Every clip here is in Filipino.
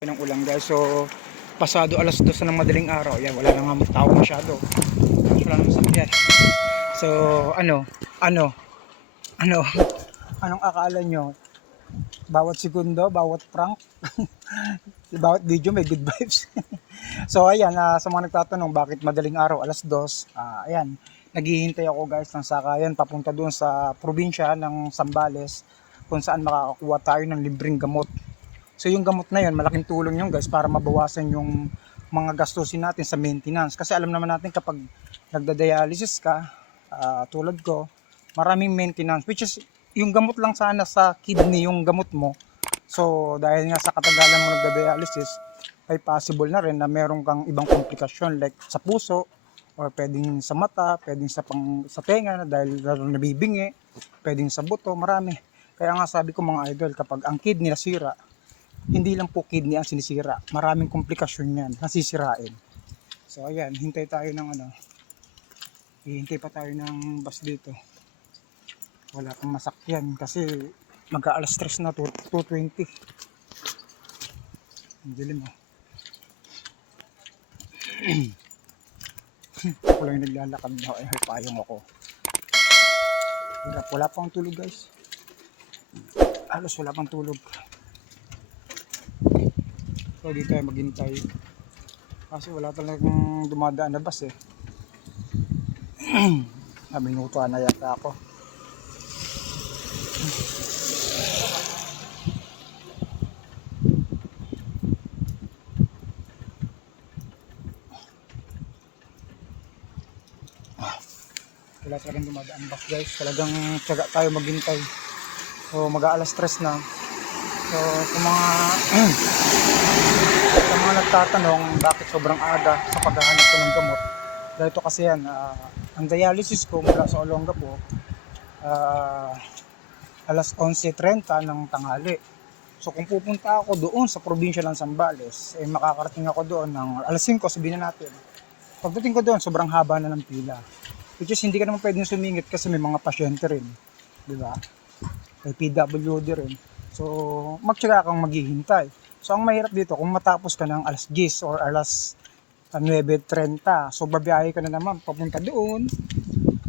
Ng ulan guys, so pasado alas 2 ng madaling araw, yan wala nang tao masyado, wala nang sakyan. So ano ano anong akala nyo, bawat segundo, bawat prank bawat video may good vibes. So ayan, sa mga nagtatanong bakit madaling araw alas 2, ayan, naghihintay ako guys ng sakayan papunta doon sa probinsya ng Zambales, kung saan makakakuha tayo ng libreng gamot. So yung gamot na yun, malaking tulong yun guys para mabawasan yung mga gastusin natin sa maintenance. Kasi alam naman natin kapag nagda-dialysis ka, tulad ko, maraming maintenance. Which is, yung gamot lang sana sa kidney yung gamot mo. So dahil nga sa katagalan mo nagda-dialysis, ay possible na rin na meron kang ibang komplikasyon like sa puso, or pwedeng sa mata, pwedeng sa tenga dahil nabibingi, pwedeng sa buto, marami. Kaya nga sabi ko mga idol, kapag ang kidney nasira, hindi lang po kidney ang sinisira, maraming komplikasyon yan, nasisirain. So ayan, hintay tayo ng hihintay pa tayo ng bus dito. Wala pang masakyan kasi mag-aalas 3 na, 2:20. Ang dilim Ako lang yung naglalakad na, payong ako. Hirap, wala pang tulog guys. Halos wala pang tulog. So dito ay maghintay kasi wala talagang dumadaan na bus minuto na yata ako. Wala talagang dumadaan bus guys, talagang tiyaga tayo maghintay. So mag-aalas 3 na. So sa mga nagtatanong bakit sobrang aga sa paghahanap ko ng gamot, dahil ito kasi yan, ang dialysis ko mula sa Olongapo, alas 11:30 ng tanghali. So kung pupunta ako doon sa probinsya ng Zambales, makakarating ako doon ng alas 5, sabihin na natin. Pagdating ko doon, sobrang haba na ng pila. Which is hindi ka naman pwedeng sumingit kasi may mga pasyente rin, di ba? May PWD rin. So magtiyaga kang maghihintay. So ang mahirap dito, kung matapos ka ng alas 10 or alas 9:30, so babiyahe ka na naman papunta doon.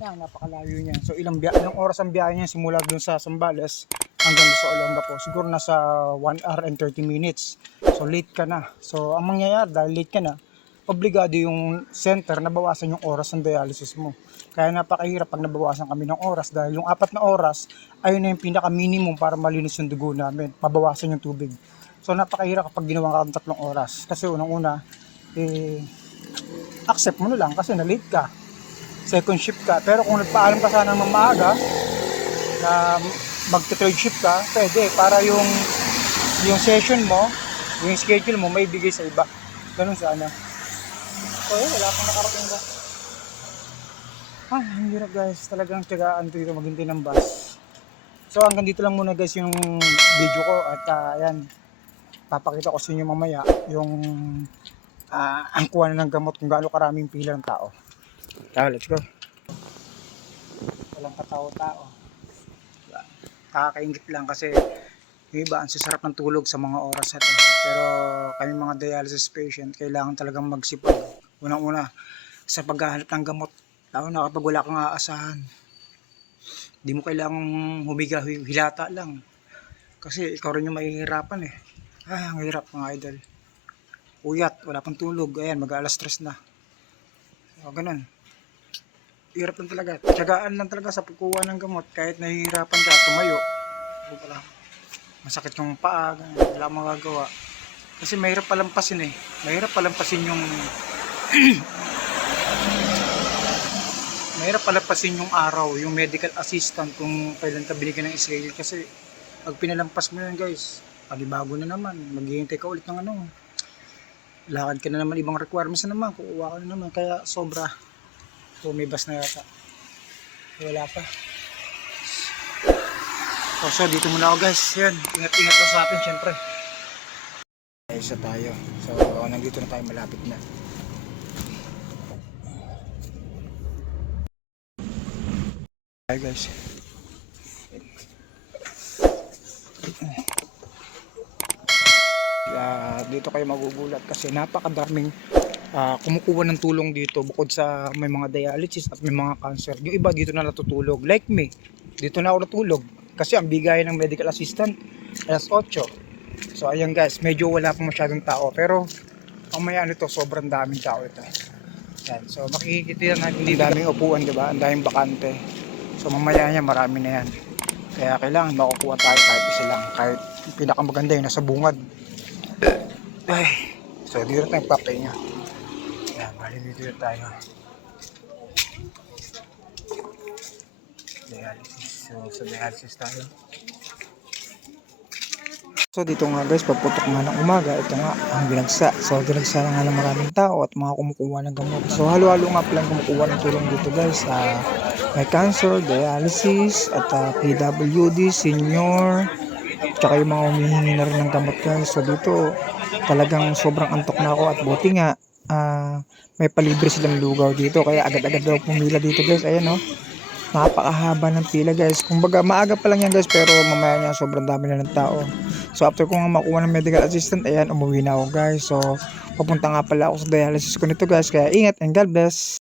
Yan, napakalayo niya. So ilang oras ang biyahe niya simula doon sa Zambales hanggang sa Olongapo? Siguro nasa 1 hour and 30 minutes. So late ka na. So ang mangyayari dahil late ka na, obligado yung center na bawasan yung oras ng dialysis mo. Kaya napakahirap pag nabawasan kami ng oras dahil yung 4 na oras, ayun na yung pinaka-minimum para malinis yung dugo namin, mabawasan yung tubig. So napakahirap kapag ginawa ka ng 3 oras. Kasi unang-una, accept mo na lang kasi na-late ka. Second shift ka. Pero kung nagpaalam ka sana ng maaga, na magte-third shift ka, pwede. Para yung session mo, yung schedule mo, may bigay sa iba. Ganun sana. So wala akong nakarating ba. Ang hirap guys. Talagang tiyagaan dito maghintay ng bus. So hanggang dito lang muna guys yung video ko. At ayan, papakita ko sa inyo mamaya yung ang kuha ng gamot kung gaano karaming pila ng tao. Let's go. Walang katao-tao. Nakakaingit lang kasi yung iba ang sasarap ng tulog sa mga oras na ito. Pero kami mga dialysis patient, kailangan talagang magsipag. Unang-una sa paghahanap ng gamot, lalo na kapag wala kang aasahan. Hindi mo kailangang humiga hilata lang. Kasi ikaw rin yung mahihirapan ang hirap mga idol. Uyat, wala pang tulog. Ayan, mag-aalas 3 na. O, ganun. Hirap lang talaga. Tiyagaan lang talaga sa pagkuha ng gamot. Kahit nahihirapan ka, tumayo. Masakit yung paa. Wala magagawa. Kasi mahirap palampasin Mahirap palampasin yung mahirap palampasin yung araw, yung medical assistant kung kailan ka binigyan ng schedule. Kasi pag pinalampas mo yan guys, panibago na naman. Maghihintay ka ulit ng lakad ka na naman, ibang requirements na naman, kukuha ka na naman, kaya sobra. So may bus na yata, wala pa. So dito muna ako guys, yan, ingat-ingat lang sa atin syempre. Isa tayo, so nandito na tayo, malapit na. Hi guys. dito kayo magugulat kasi napakadaming kumukuha ng tulong dito bukod sa may mga dialysis at may mga cancer. Yung iba dito na natutulog. Like me, dito na ako natulog kasi ang bigay ng medical assistant alas 8. So ayan guys, medyo wala pa masyadong tao pero mamaya nito sobrang daming tao ito. Yan. So makikita natin dito daming upuan, di ba? Ang daming bakante. So mamaya niya marami na yan. Kaya kailangan makukuha tayo kahit isa lang, kahit pinakamaganda yung nasa bungad. Ay, so dito tayo papahinga. Yan, bali dito tayo. Dialysis. So sa dialysis tayo. So dito nga guys, pagputok nga ng umaga, ito nga ang binagsa. So binagsa na nga ng maraming tao at mga kumukuha ng gamot. So halo-halo nga palang kumukuha ng tulong dito guys. May cancer, dialysis, at PWD, senior, tsaka yung mga humihingi na rin ng gamot guys. So dito talagang sobrang antok na ako at buti nga may palibre silang lugaw dito. Kaya agad-agad daw pumila dito guys. Ayan o. Napakahaba ng pila guys. Kumbaga maaga pa lang yan guys pero mamaya niya sobrang dami na ng tao. So after ko nga makuha ng medical assistant, ayan umuwi na ako guys. So papunta nga pala ako sa dialysis ko nito guys. Kaya ingat and God bless.